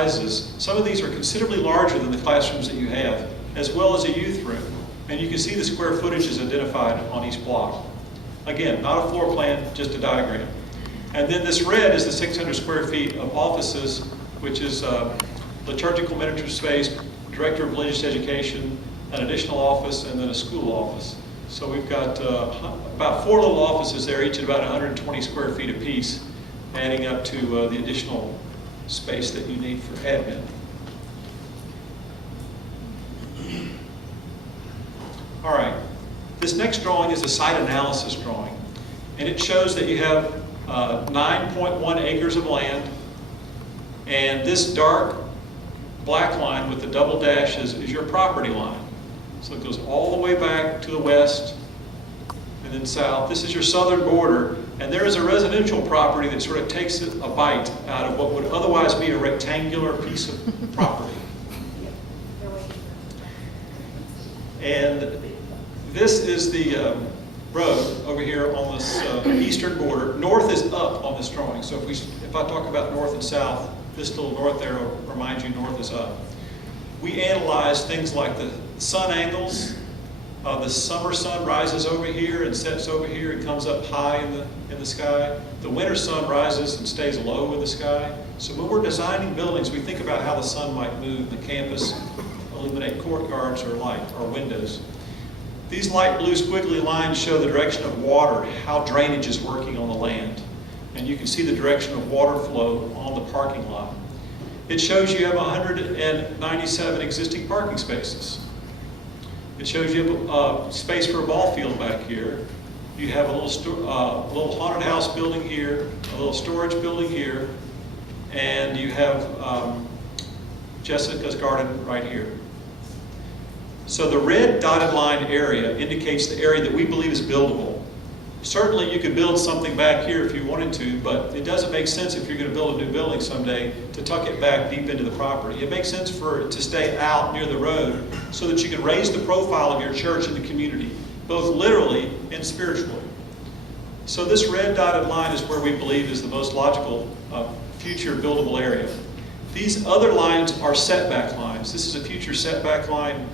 sizes. Some of these are considerably larger than the classrooms that you have, as well as a youth room. And you can see the square footage is identified on each block. Again, not a floor plan, just a diagram. And then this red is the 600 square feet of offices, which is liturgical ministry space, director of religious education, an additional office, and then a school office. So we've got about 4 little offices there, each at about 120 square feet apiece, adding up to the additional space that you need for admin. All right, this next drawing is a site analysis drawing, and it shows that you have 9.1 acres of land, and this dark black line with the double dashes is your property line. So it goes all the way back to the west and then south. This is your southern border, and there is a residential property that sort of takes a bite out of what would otherwise be a rectangular piece of property. And this is the road over here on this eastern border. North is up on this drawing. So if I talk about north and south, this little north arrow reminds you north is up. We analyze things like the sun angles. The summer sun rises over here and sets over here and comes up high in the sky. The winter sun rises and stays low in the sky. So when we're designing buildings, we think about how the sun might move the campus, illuminate courtyards or light or windows. These light blue squiggly lines show the direction of water, how drainage is working on the land. And you can see the direction of water flow on the parking lot. It shows you have 197 existing parking spaces. It shows you have space for a ball field back here. You have a little haunted house building here, a little storage building here, and you have Jessica's garden right here. So the red dotted line area indicates the area that we believe is buildable. Certainly you could build something back here if you wanted to, but it doesn't make sense if you're going to build a new building someday to tuck it back deep into the property. It makes sense for it to stay out near the road so that you can raise the profile of your church in the community, both literally and spiritually. So this red dotted line is where we believe is the most logical future buildable area. These other lines are setback lines. This is a future setback line.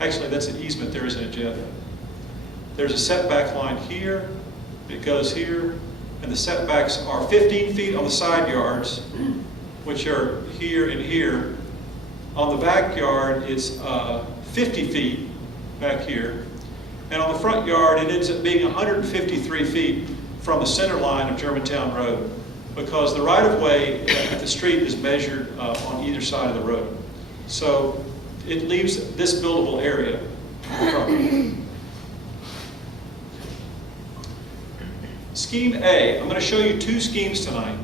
Actually, that's an easement. There isn't a jet. There's a setback line here, it goes here, and the setbacks are 15 feet on the side yards, which are here and here. On the backyard, it's 50 feet back here. And on the front yard, it ends up being 153 feet from the center line of Germantown Road, because the right-of-way at the street is measured on either side of the road. So it leaves this buildable area. Scheme A, I'm going to show you 2 schemes tonight.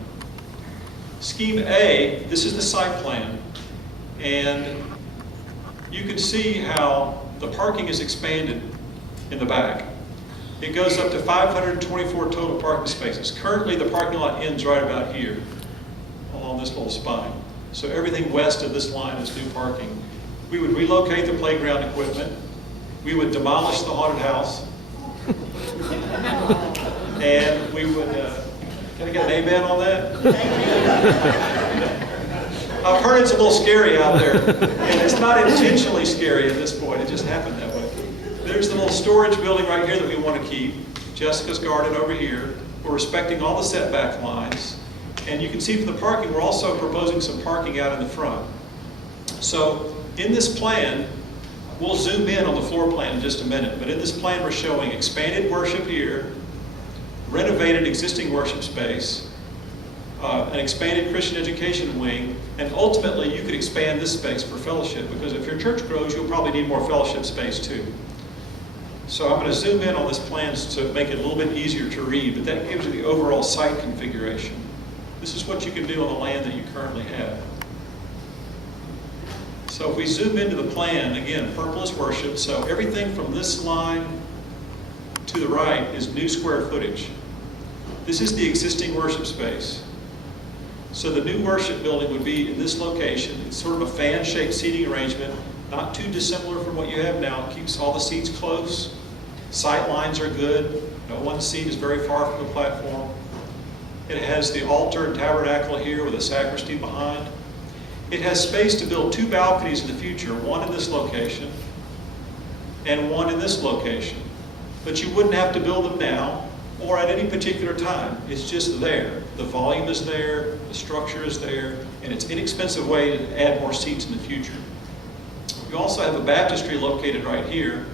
Scheme A, this is the site plan, and you can see how the parking is expanded in the back. It goes up to 524 total parking spaces. Currently the parking lot ends right about here along this little spine. So everything west of this line is new parking. We would relocate the playground equipment. We would demolish the haunted house. And we would, can I get an amen on that? I've heard it's a little scary out there. And it's not intentionally scary at this point, it just happened that way. There's the little storage building right here that we want to keep. Jessica's garden over here. We're respecting all the setback lines. And you can see from the parking, we're also proposing some parking out in the front. So in this plan, we'll zoom in on the floor plan in just a minute, but in this plan we're showing expanded worship here, renovated existing worship space, an expanded Christian education wing, and ultimately you could expand this space for fellowship, because if your church grows, you'll probably need more fellowship space too. So I'm going to zoom in on this plan to make it a little bit easier to read, but that gives you the overall site configuration. This is what you can do on the land that you currently have. So if we zoom into the plan, again, purple is worship, so everything from this line to the right is new square footage. This is the existing worship space. So the new worship building would be in this location. It's sort of a fan-shaped seating arrangement, not too dissimilar from what you have now. It keeps all the seats close. Sight lines are good. No one seat is very far from the platform. It has the altar and tabernacle here with a sacristy behind. It has space to build 2 balconies in the future, one in this location and one in this location. But you wouldn't have to build them now or at any particular time. It's just there. The volume is there, the structure is there, and it's an inexpensive way to add more seats in the future. We also have a baptistry located right here,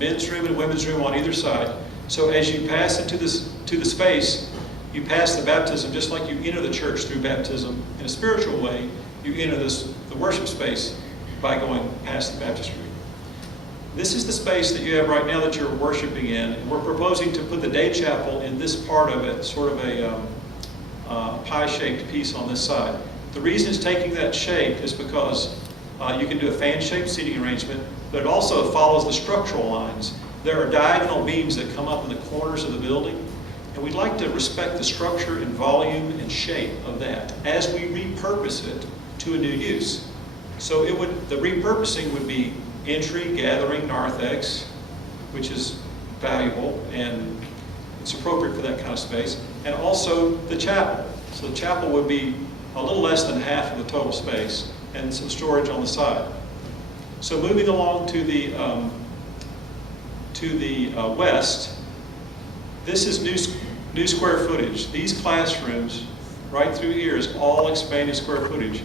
men's room and women's room on either side. So as you pass into the space, you pass the baptism just like you enter the church through baptism. In a spiritual way, you enter the worship space by going past the baptistry. This is the space that you have right now that you're worshiping in. And we're proposing to put the day chapel in this part of it, sort of a pie-shaped piece on this side. The reason it's taking that shape is because you can do a fan-shaped seating arrangement, but it also follows the structural lines. There are diagonal beams that come up in the corners of the building, and we'd like to respect the structure and volume and shape of that as we repurpose it to a new use. So the repurposing would be entry, gathering, narthex, which is valuable and it's appropriate for that kind of space, and also the chapel. So the chapel would be a little less than half of the total space and some storage on the side. So moving along to the west, this is new square footage. These classrooms right through here is all expanded square footage.